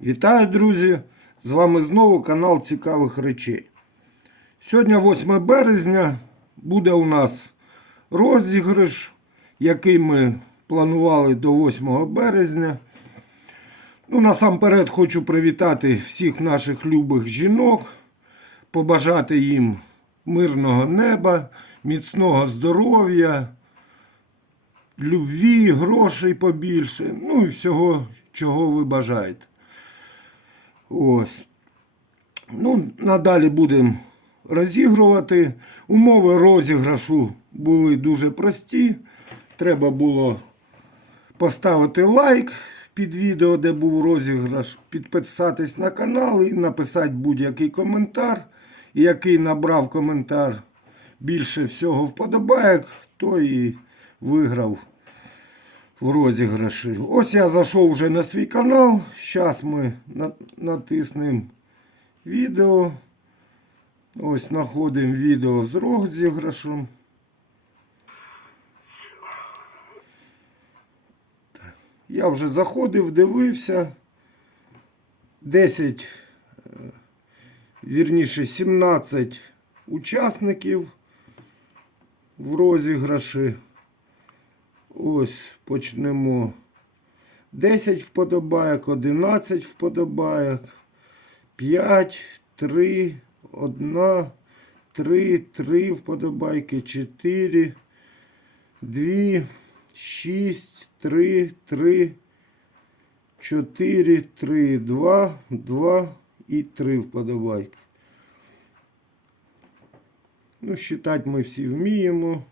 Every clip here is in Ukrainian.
Вітаю, друзі! З вами знову канал Цікавих речей. Сьогодні 8 березня буде у нас розіграш, який ми планували до 8 березня. Ну, насамперед хочу привітати всіх наших любих жінок, побажати їм мирного неба, міцного здоров'я, любві, грошей побільше, ну і всього, чого ви бажаєте. Ось. Ну, надалі будемо розігрувати. Умови розіграшу були дуже прості. Треба було поставити лайк під відео, де був розіграш, підписатись на канал і написати будь-який коментар. І який набрав коментар більше всього вподобаєк, той і виграв в розіграші. Ось я зайшов вже на свій канал. Зараз ми натиснемо відео. Ось знаходимо відео з розіграшем. Я вже заходив, дивився. 10, е, вірніше, 17 учасників в розіграші. Ось почнемо. 10 вподобайок, 11 вподобайок, 5, 3, 1, 3, 3 вподобайки, 4, 2, 6, 3, 3, 4, 3, 2, 2 і 3 вподобайки. Ну, считати ми всі вміємо.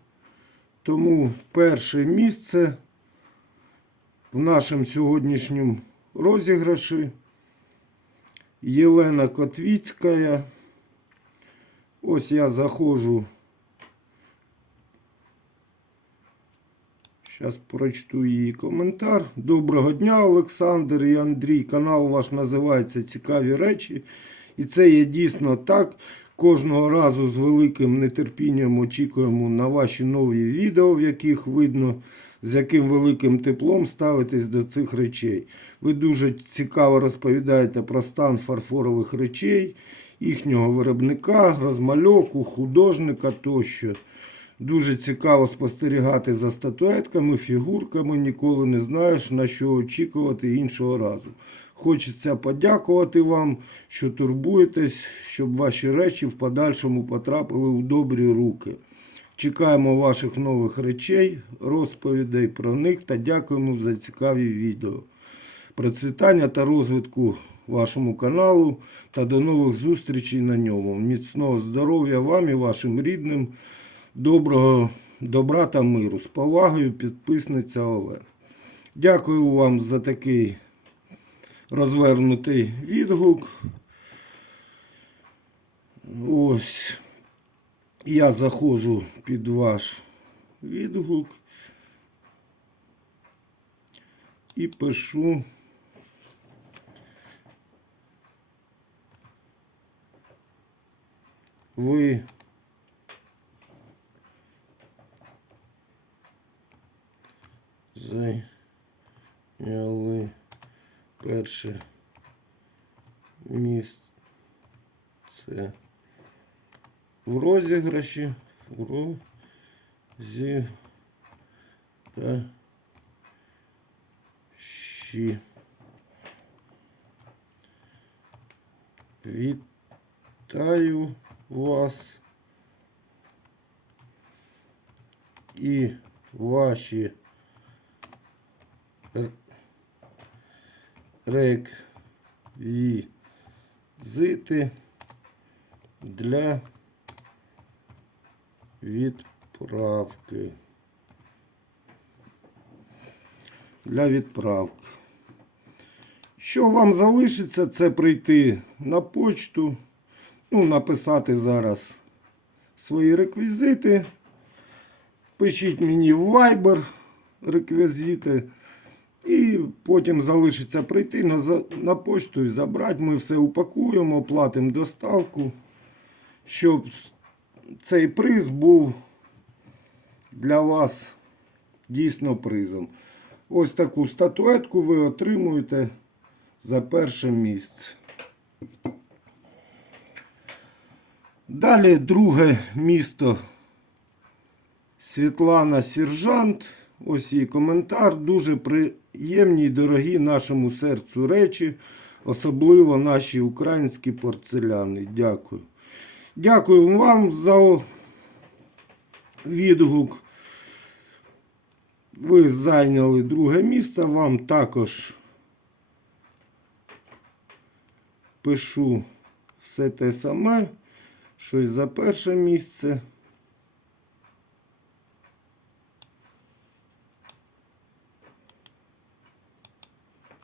Тому перше місце в нашому сьогоднішньому розіграші Єлена Котвіцька. Ось я заходжу. Зараз прочту її коментар. Доброго дня, Олександр і Андрій. Канал ваш називається Цікаві речі. І це є дійсно так. Кожного разу з великим нетерпінням очікуємо на ваші нові відео, в яких видно, з яким великим теплом ставитесь до цих речей. Ви дуже цікаво розповідаєте про стан фарфорових речей, їхнього виробника, розмальовку, художника тощо. Дуже цікаво спостерігати за статуетками, фігурками. Ніколи не знаєш, на що очікувати іншого разу. Хочеться подякувати вам, що турбуєтесь, щоб ваші речі в подальшому потрапили у добрі руки. Чекаємо ваших нових речей, розповідей про них та дякуємо за цікаві відео. Процвітання та розвитку вашому каналу та до нових зустрічей на ньому. Міцного здоров'я вам і вашим рідним. Доброго добра та миру. З повагою, підписниця Олег. Дякую вам за такий розвернутий відгук. Ось я заходжу під ваш відгук і пишу. Ви зайняли перше місце в розіграші. В розіграші. Вітаю вас і ваші реквізити для відправки. Для відправки. Що вам залишиться, це прийти на почту, ну, написати зараз свої реквізити. Пишіть мені в Viber реквізити. І потім залишиться прийти на, на почту і забрати. Ми все упакуємо, оплатимо доставку, щоб цей приз був для вас дійсно призом. Ось таку статуетку ви отримуєте за перше місце. Далі друге місто Світлана Сержант. Ось її коментар. Дуже приємні й дорогі нашому серцю речі, особливо наші українські порцеляни. Дякую. Дякую вам за відгук. Ви зайняли друге місце. Вам також пишу все те саме, що й за перше місце.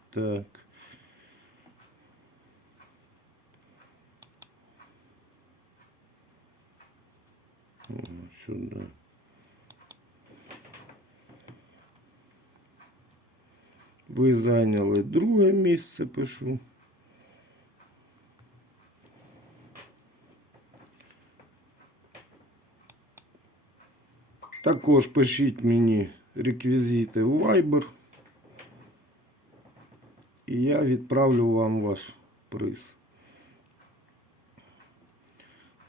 Так. О, сюди. Ви зайняли друге місце, пишу. Також пишіть мені реквізити у Viber. Я відправлю вам ваш приз.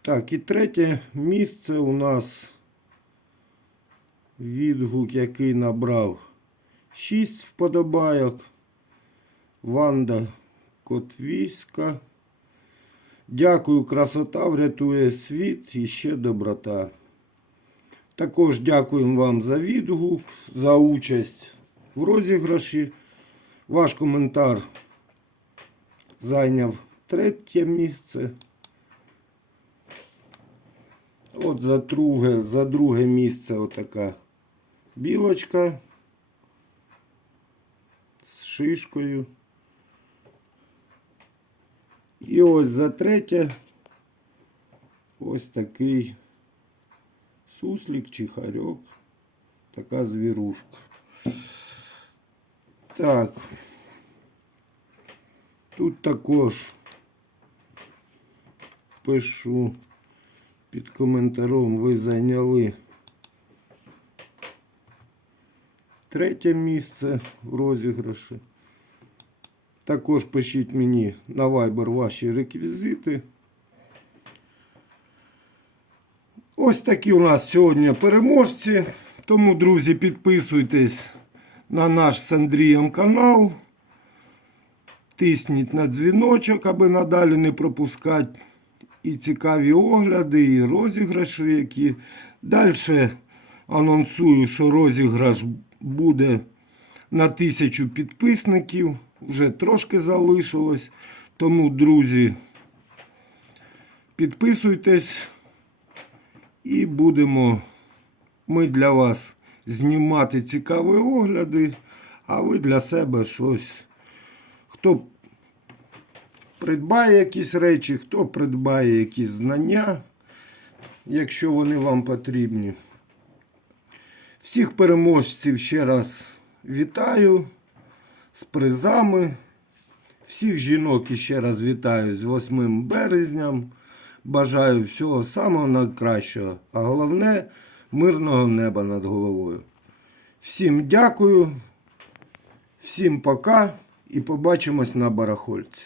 Так, і третє місце у нас відгук, який набрав 6 вподобайок. Ванда Котвійська. Дякую, красота врятує світ і ще доброта. Також дякуємо вам за відгук, за участь в розіграші. Ваш коментар зайняв третє місце. От за друге, за друге місце отака білочка з шишкою. І ось за третє ось такий суслик чи харьок. Така звірушка. Так. Тут також пишу під коментарем ви зайняли третє місце в розіграші. Також пишіть мені на Viber ваші реквізити. Ось такі у нас сьогодні переможці. Тому, друзі, підписуйтесь на наш з Андрієм канал. Тисніть на дзвіночок, аби надалі не пропускати і цікаві огляди, і розіграші, які. Далі анонсую, що розіграш буде на тисячу підписників. Вже трошки залишилось. Тому, друзі, підписуйтесь і будемо ми для вас знімати цікаві огляди, а ви для себе щось. Хто придбає якісь речі, хто придбає якісь знання, якщо вони вам потрібні. Всіх переможців ще раз вітаю з призами. Всіх жінок іще раз вітаю з 8 березням. Бажаю всього самого найкращого, а головне мирного неба над головою. Всім дякую, всім пока і побачимось на барахольці.